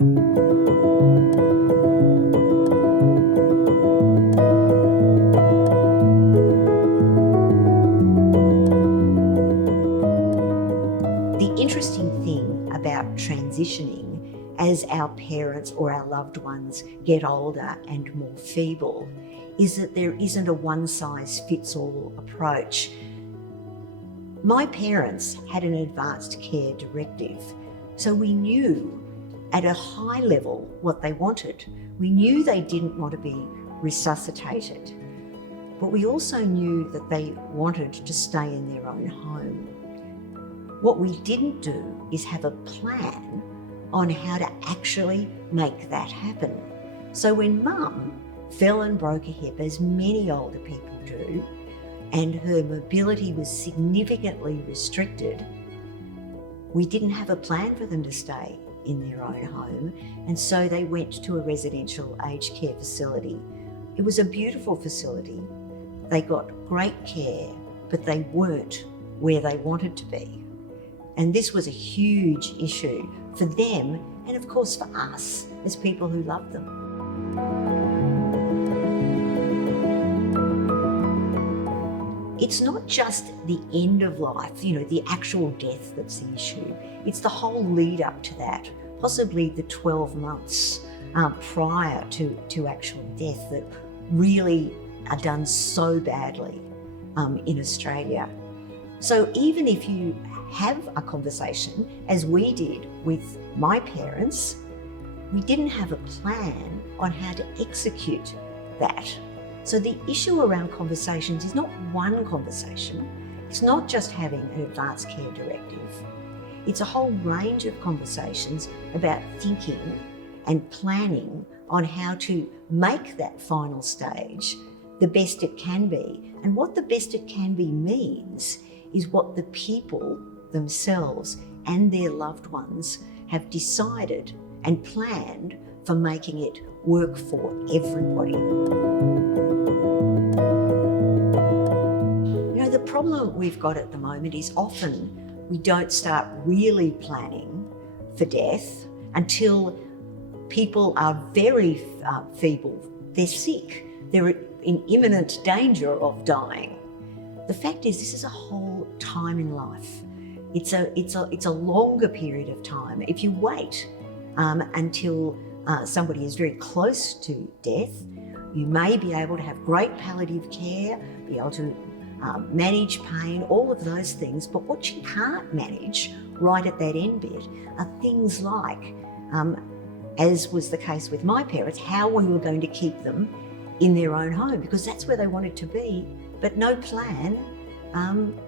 The interesting thing about transitioning as our parents or our loved ones get older and more feeble is that there isn't a one-size-fits-all approach. My parents had an advanced care directive, so we knew at a high level what they wanted. We knew they didn't want to be resuscitated, but we also knew that they wanted to stay in their own home. What we didn't do is have a plan on how to actually make that happen. So when Mum fell and broke a hip, as many older people do, and her mobility was significantly restricted, we didn't have a plan for them to stay in their own home, and so they went to a residential aged care facility. It was a beautiful facility. They got great care, but they weren't where they wanted to be. And this was a huge issue for them and of course for us as people who love them. It's not just the end of life, the actual death that's the issue. It's the whole lead up to that, possibly the 12 months prior to actual death that really are done so badly in Australia. So even if you have a conversation, as we did with my parents, we didn't have a plan on how to execute that. So the issue around conversations is not one conversation. It's not just having an advanced care directive. It's a whole range of conversations about thinking and planning on how to make that final stage the best it can be. And what the best it can be means is what the people themselves and their loved ones have decided and planned for making it work for everybody. The problem we've got at the moment is often we don't start really planning for death until people are very feeble. They're sick. They're in imminent danger of dying. The fact is, this is a whole time in life. It's a longer period of time. If you wait until somebody is very close to death, you may be able to have great palliative care, be able to manage pain, all of those things. But what you can't manage right at that end bit are things like, as was the case with my parents, how we were going to keep them in their own home, because that's where they wanted to be, but no plan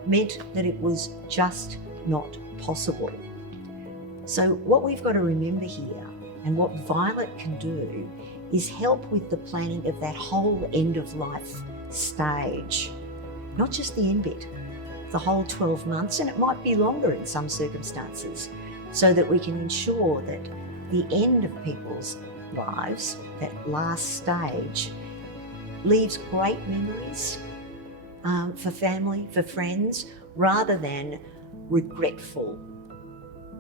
meant that it was just not possible. So what we've got to remember here, and what Violet can do, is help with the planning of that whole end of life stage. Not just the end bit, the whole 12 months, and it might be longer in some circumstances, so that we can ensure that the end of people's lives, that last stage, leaves great memories for family, for friends, rather than regretful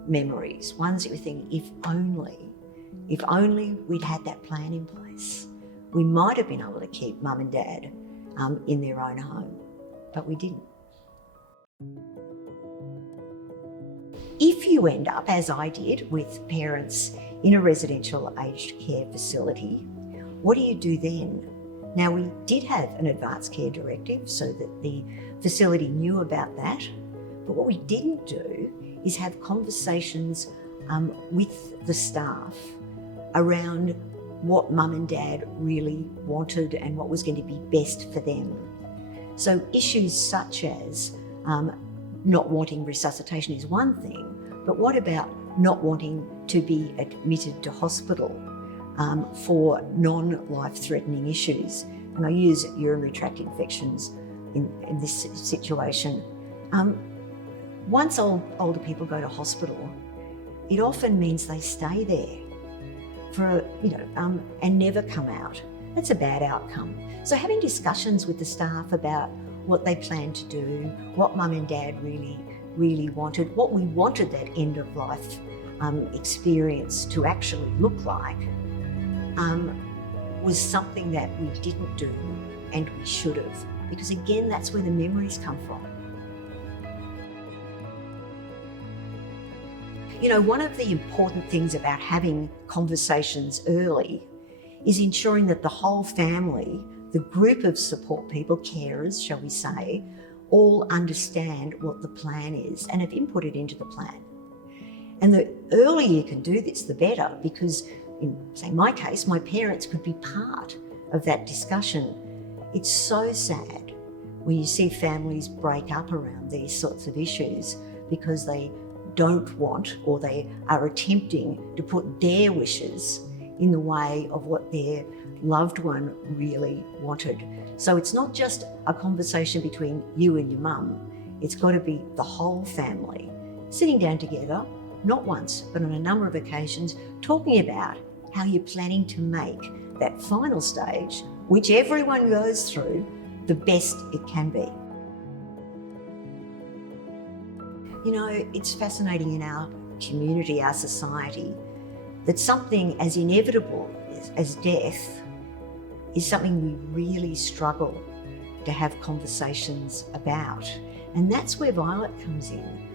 memories, ones that you think, if only we'd had that plan in place, we might have been able to keep Mum and Dad in their own home, but we didn't. If you end up, as I did, with parents in a residential aged care facility, what do you do then? Now, we did have an advanced care directive so that the facility knew about that, but what we didn't do is have conversations with the staff around what Mum and Dad really wanted and what was going to be best for them. So issues such as not wanting resuscitation is one thing, but what about not wanting to be admitted to hospital for non-life-threatening issues? And I use urinary tract infections in this situation. Once older people go to hospital, it often means they stay there for and never come out. That's a bad outcome. So having discussions with the staff about what they plan to do, what Mum and Dad really wanted, what we wanted that end of life experience to actually look like was something that we didn't do and we should have. Because again, that's where the memories come from. You know, one of the important things about having conversations early is ensuring that the whole family, the group of support people, carers, shall we say, all understand what the plan is and have inputted into the plan. And the earlier you can do this, the better, because in, say, my case, my parents could be part of that discussion. It's so sad when you see families break up around these sorts of issues because they don't want, or they are attempting to put their wishes in the way of what their loved one really wanted. So it's not just a conversation between you and your mum, it's got to be the whole family sitting down together, not once, but on a number of occasions, talking about how you're planning to make that final stage, which everyone goes through, the best it can be. You know, it's fascinating in our community, our society, that something as inevitable as death is something we really struggle to have conversations about. And that's where Violet comes in.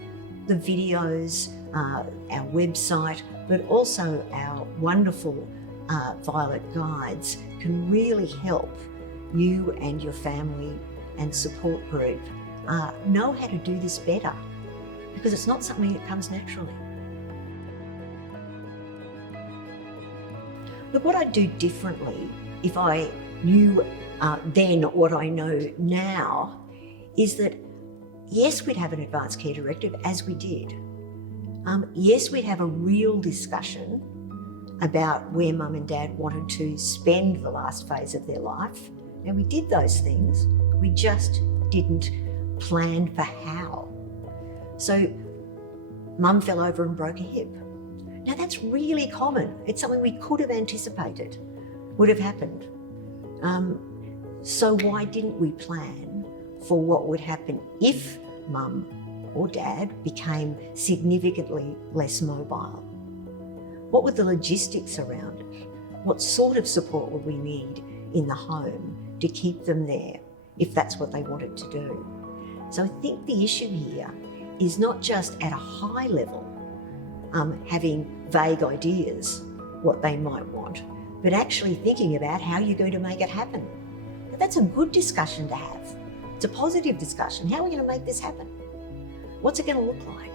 The videos, our website, but also our wonderful Violet guides can really help you and your family and support group know how to do this better, because it's not something that comes naturally. Look, what I'd do differently if I knew then what I know now is that, yes, we'd have an advance care directive, as we did. Yes, we'd have a real discussion about where mum and dad wanted to spend the last phase of their life. And we did those things, we just didn't plan for how. So mum fell over and broke a hip. Now that's really common. It's something we could have anticipated would have happened. So why didn't we plan for what would happen if mum or dad became significantly less mobile? What were the logistics around it? What sort of support would we need in the home to keep them there if that's what they wanted to do? So I think the issue here is not just at a high level, having vague ideas what they might want, but actually thinking about how you're going to make it happen. But that's a good discussion to have. It's a positive discussion. How are we going to make this happen? What's it going to look like?